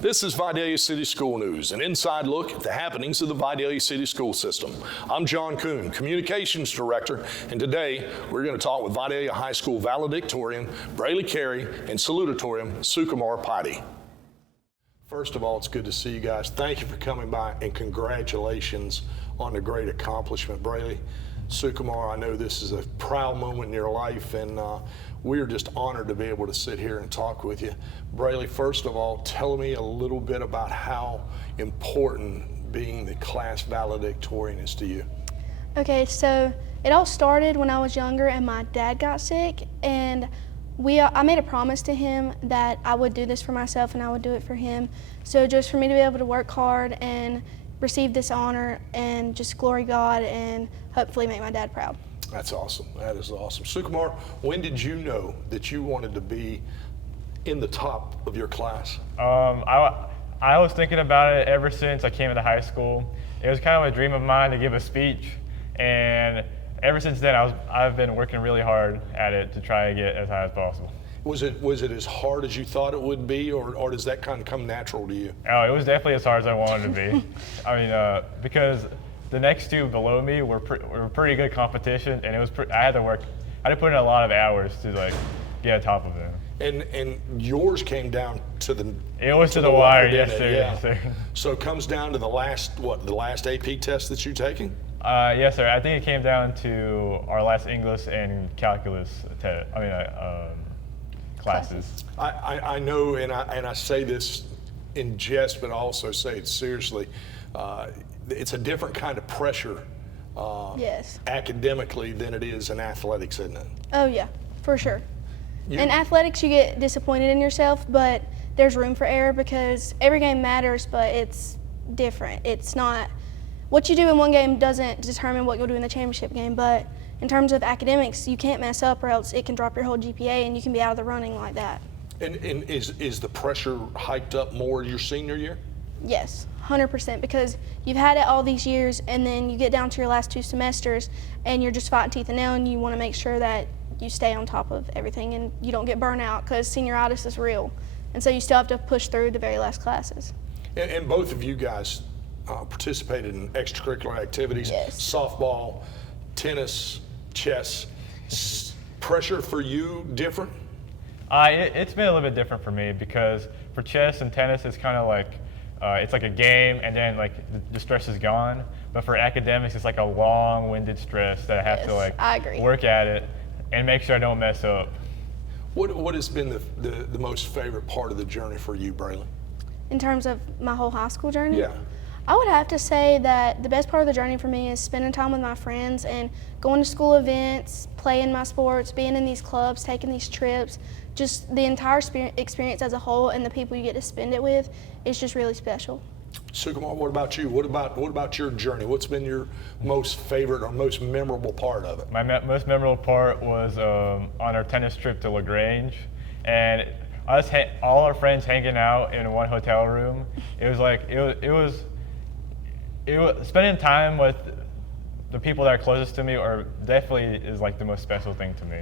This is Vidalia City School News, an inside look at the happenings of the Vidalia City School System. I'm John Koon, Communications Director, and today we're going to talk with Vidalia High School Valedictorian, Bralie Carrie and Salutatorian, Sukimar Paidi. First of all, it's good to see you guys. Thank you for coming by, and congratulations on the great accomplishment. Bralie, Sukimar, I know this is a proud moment in your life, and we are just honored to be able to sit here and talk with you. Bralie, first of all, tell me a little bit about how important being the class valedictorian is to you. Okay, so it all started when I was younger and my dad got sick, and I made a promise to him that I would do this for myself and I would do it for him. So just for me to be able to work hard and receive this honor and just glory God and hopefully make my dad proud. That's awesome. That is awesome. Sukimar, when did you know that you wanted to be in the top of your class? I was thinking about it ever since I came into high school. It was kind of a dream of mine to give a speech, and ever since then I've been working really hard at it to try to get as high as possible. Was it as hard as you thought it would be, or does that kind of come natural to you? Oh, it was definitely as hard as I wanted to be. I mean, because the next two below me were pretty good competition, and I had to put in a lot of hours to get on top of them. And yours came down to the wire, yes sir, yeah. yes sir. So it comes down to the last AP test that you're taking? Yes sir, I think it came down to our last English and calculus classes. I know, and I say this in jest, but I also say it seriously. It's a different kind of pressure Yes. academically than it is in athletics, isn't it? Oh yeah, for sure. In athletics, you get disappointed in yourself, but there's room for error because every game matters, but it's different. It's not, what you do in one game doesn't determine what you'll do in the championship game, but in terms of academics, you can't mess up or else it can drop your whole GPA and you can be out of the running like that. And is the pressure hiked up more your senior year? Yes, 100%, because you've had it all these years and then you get down to your last 2 semesters and you're just fighting tooth and nail, and you want to make sure that you stay on top of everything and you don't get burnt out because senioritis is real. And so you still have to push through the very last classes. And both of you guys participated in extracurricular activities, Yes. softball, tennis, chess. Pressure for you different? It's been a little bit different for me because for chess and tennis, it's kind of like, it's like a game and then the stress is gone. But for academics, it's like a long-winded stress that I have I agree. to work at it and make sure I don't mess up. What has been the most favorite part of the journey for you, Bralie? In terms of my whole high school journey? Yeah. I would have to say that the best part of the journey for me is spending time with my friends and going to school events, playing my sports, being in these clubs, taking these trips. Just the entire experience as a whole and the people you get to spend it with is just really special. Sukimar, what about you? What about your journey? What's been your most favorite or most memorable part of it? My most memorable part was on our tennis trip to LaGrange, and all our friends hanging out in one hotel room. It was spending time with the people that are closest to me, or definitely is the most special thing to me.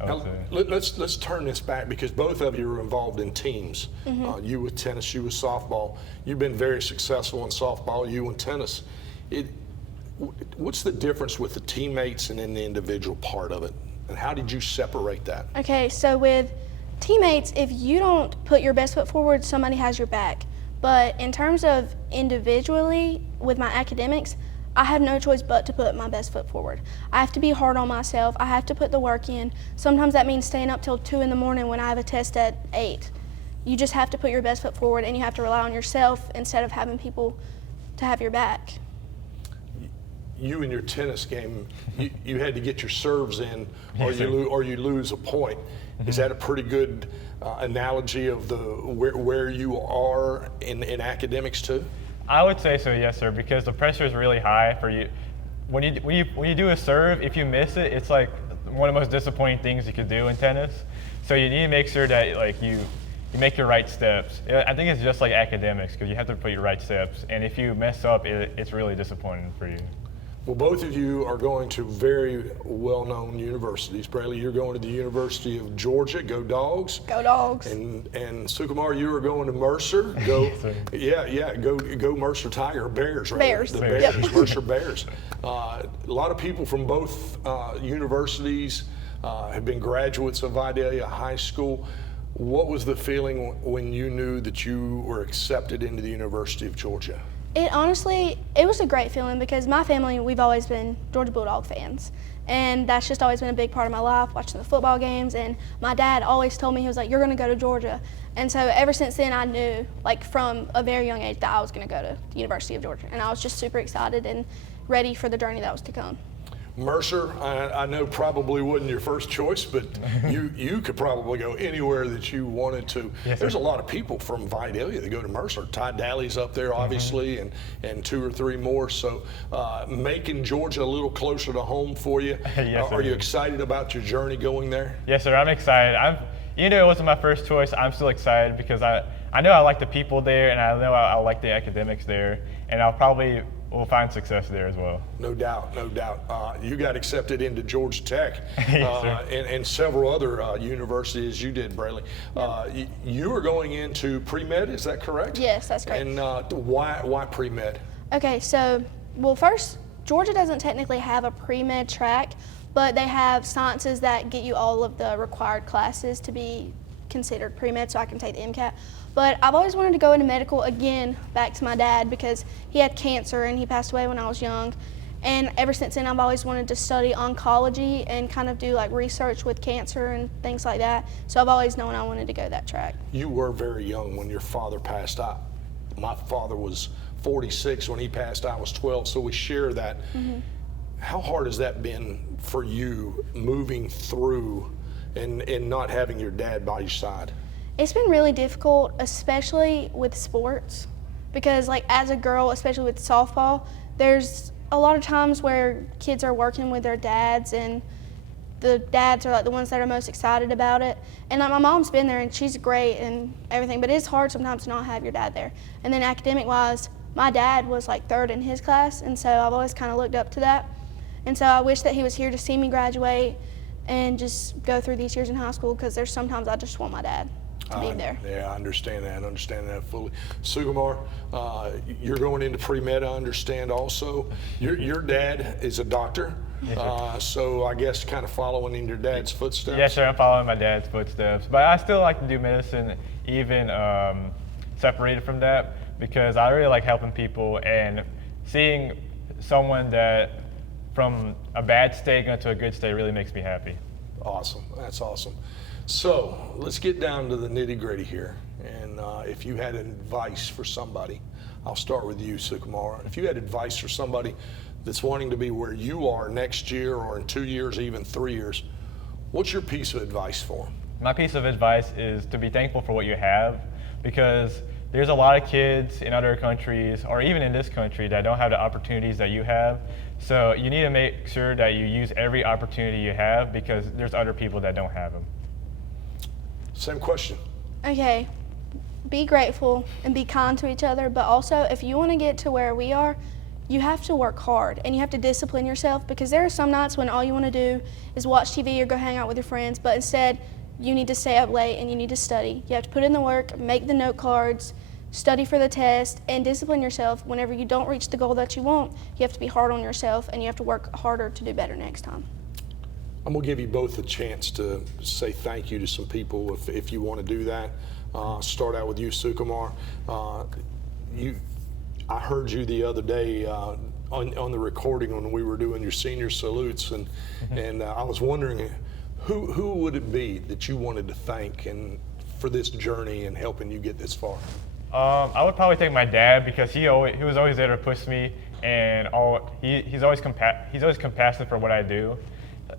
Now, let's turn this back because both of you are involved in teams. Mm-hmm. You with tennis, you with softball. You've been very successful in softball, you in tennis. What's the difference with the teammates and then the individual part of it? And how did you separate that? Okay, so with teammates, if you don't put your best foot forward, somebody has your back. But in terms of individually, with my academics, I have no choice but to put my best foot forward. I have to be hard on myself. I have to put the work in. Sometimes that means staying up till 2 in the morning when I have a test at 8. You just have to put your best foot forward and you have to rely on yourself instead of having people to have your back. You in your tennis game, you had to get your serves in or you lose a point. Is that a pretty good analogy of where you are in academics too? I would say so, yes, sir, because the pressure is really high for you. When you do a serve, if you miss it, it's like one of the most disappointing things you could do in tennis. So you need to make sure that you make your right steps. I think it's just like academics because you have to put your right steps, and if you mess up, it's really disappointing for you. Well, both of you are going to very well-known universities. Bralie, you're going to the University of Georgia. Go Dogs. Go Dogs. And Sukimar, you are going to Mercer. Go, go Mercer Tiger Bears. Rather. Bears. The Bears. Bears, Mercer Bears. A lot of people from both universities have been graduates of Vidalia High School. What was the feeling when you knew that you were accepted into the University of Georgia? It was a great feeling because my family, we've always been Georgia Bulldog fans. And that's just always been a big part of my life, watching the football games. And my dad always told me, he was like, you're going to go to Georgia. And so ever since then, I knew, like from a very young age, that I was going to go to the University of Georgia. And I was just super excited and ready for the journey that was to come. Mercer, I know probably wasn't your first choice, but you could probably go anywhere that you wanted to. Yes, There's a lot of people from Vidalia that go to Mercer. Ty Daly's up there, obviously, and 2 or 3 more. So making Georgia a little closer to home for you. Yes, Are you excited about your journey going there? Yes, sir. I'm excited. Even though it wasn't my first choice, I'm still excited because I know I like the people there, and I know I like the academics there, and we'll find success there as well. No doubt, no doubt. You got accepted into Georgia Tech Yes, and several other universities. You did, Bralie. You were going into pre-med, is that correct? Yes, that's correct. And why pre-med? Okay, so, well, first, Georgia doesn't technically have a pre-med track, but they have sciences that get you all of the required classes to be considered pre-med, so I can take the MCAT. But I've always wanted to go into medical, again, back to my dad, because he had cancer and he passed away when I was young. And ever since then, I've always wanted to study oncology and kind of do like research with cancer and things like that. So I've always known I wanted to go that track. You were very young when your father passed out. My father was 46 when he passed. I was 12, so we share that. Mm-hmm. How hard has that been for you moving through and not having your dad by your side? It's been really difficult, especially with sports, because like as a girl, especially with softball, there's a lot of times where kids are working with their dads, and the dads are like the ones that are most excited about it. And like my mom's been there and she's great and everything, but it's hard sometimes to not have your dad there. And then academic-wise, my dad was like 3rd in his class, and so I've always kind of looked up to that. And so I wish that he was here to see me graduate and just go through these years in high school, because there's sometimes I just want my dad to be there. Yeah, I understand that fully. Sukimar, you're going into pre-med, I understand also. Your dad is a doctor, so I guess kind of following in your dad's footsteps? Yes, sir. I'm following my dad's footsteps. But I still like to do medicine, even separated from that, because I really like helping people, and seeing someone that from a bad state going to a good state really makes me happy. Awesome. That's awesome. So let's get down to the nitty-gritty here. And if you had advice for somebody, I'll start with you, Sukimar. If you had advice for somebody that's wanting to be where you are next year or in 2 years, even 3 years, what's your piece of advice for them? My piece of advice is to be thankful for what you have, because there's a lot of kids in other countries, or even in this country, that don't have the opportunities that you have. So you need to make sure that you use every opportunity you have, because there's other people that don't have them. Same question. Okay, be grateful and be kind to each other, but also if you want to get to where we are, you have to work hard and you have to discipline yourself, because there are some nights when all you want to do is watch TV or go hang out with your friends, but instead you need to stay up late and you need to study. You have to put in the work, make the note cards, study for the test, and discipline yourself. Whenever you don't reach the goal that you want, you have to be hard on yourself and you have to work harder to do better next time. I'm going to give you both a chance to say thank you to some people if you want to do that. Start out with you, Sukimar. I heard you the other day on the recording when we were doing your senior salutes, and I was wondering who would it be that you wanted to thank and for this journey and helping you get this far? I would probably thank my dad, because he was always there to push me, and he's always compassionate for what I do.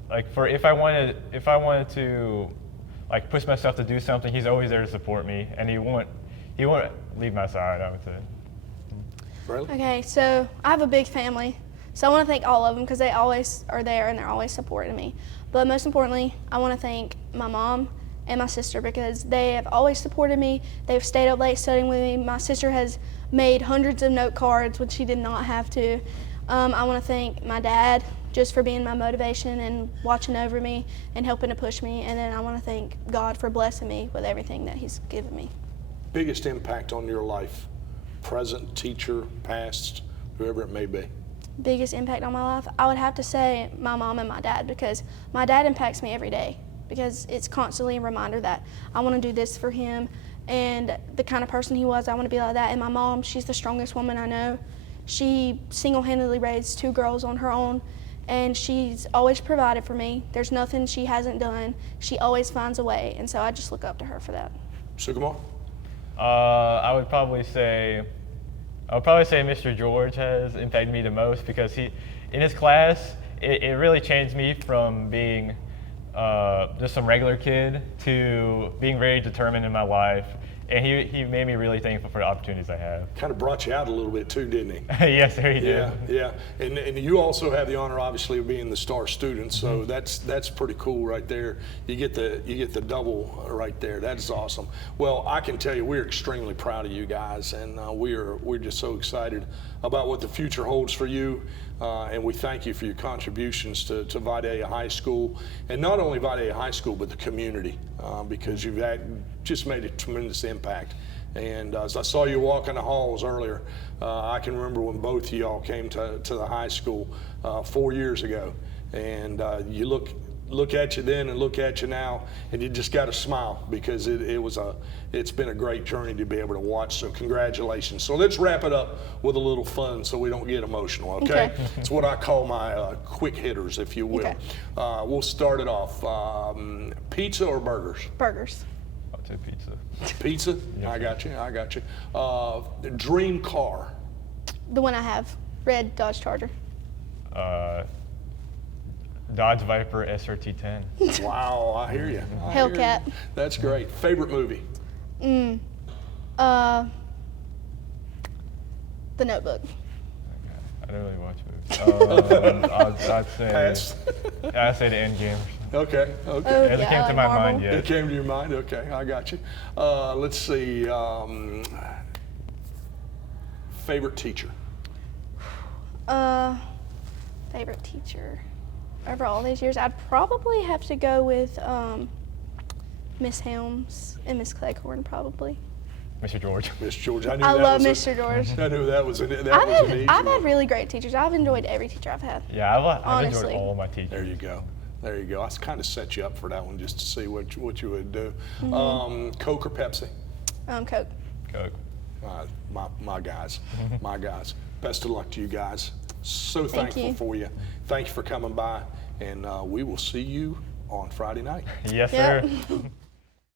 Like if I wanted to like push myself to do something, he's always there to support me, and he won't leave my side, I would say. Bralie? Okay, so I have a big family, so I want to thank all of them, because they always are there and they're always supporting me. But most importantly, I want to thank my mom and my sister, because they have always supported me. They've stayed up late studying with me. My sister has made hundreds of note cards, which she did not have to. I want to thank my dad just for being my motivation and watching over me and helping to push me. And then I want to thank God for blessing me with everything that He's given me. Biggest impact on your life? Present, teacher, past, whoever it may be. Biggest impact on my life? I would have to say my mom and my dad, because my dad impacts me every day, because it's constantly a reminder that I want to do this for him, and the kind of person he was, I want to be like that. And my mom, she's the strongest woman I know. She single-handedly raised 2 girls on her own, and she's always provided for me. There's nothing she hasn't done. She always finds a way, and so I just look up to her for that. Sukimar? I would probably say Mr. George has impacted me the most, because in his class, it really changed me from being just some regular kid to being very determined in my life. And he made me really thankful for the opportunities I have. Kind of brought you out a little bit too, didn't he? Yes, sir, he did. Yeah. And you also have the honor, obviously, of being the star student. So that's pretty cool right there. You get the double right there. That's awesome. Well, I can tell you, we're extremely proud of you guys, and we're just so excited about what the future holds for you. And we thank you for your contributions to Vidalia High School, and not only Vidalia High School, but the community, because you've just made a tremendous impact. And as I saw you walking the halls earlier, I can remember when both of y'all came to the high school 4 years ago, and you look at you then and look at you now, and you just got to smile, because it's been a great journey to be able to watch. So congratulations. So let's wrap it up with a little fun so we don't get emotional, okay? It's what I call my quick hitters, if you will. Okay. We'll start it off. Pizza or burgers? Burgers. I'll take pizza. Pizza? Yeah. I got you. Dream car? The one I have, red Dodge Charger. Dodge Viper SRT10. Wow, I hear you. Hellcat. That's great. Favorite movie? The Notebook. I don't really watch movies. I'd say Pass. I'd say the Endgame. Okay. Oh, It yeah, came I to like my Marvel. mind yet. It came to your mind? Okay, I got you. Let's see. Favorite teacher? Favorite teacher. Over all these years, I'd probably have to go with Miss Helms and Miss Cleghorn, probably. Mr. George. Miss George. I love Mr. George. I knew that was an easy I've one. had really great teachers. I've enjoyed every teacher I've had. Yeah, I've enjoyed Honestly. all my teachers. There you go. There you go. I kind of set you up for that one just to see what you would do. Coke or Pepsi? Coke. Coke. My guys. My guys. Best of luck to you guys. So thankful you. for you. Thank you for coming by, and we will see you on Friday night. Yes, Yep. sir.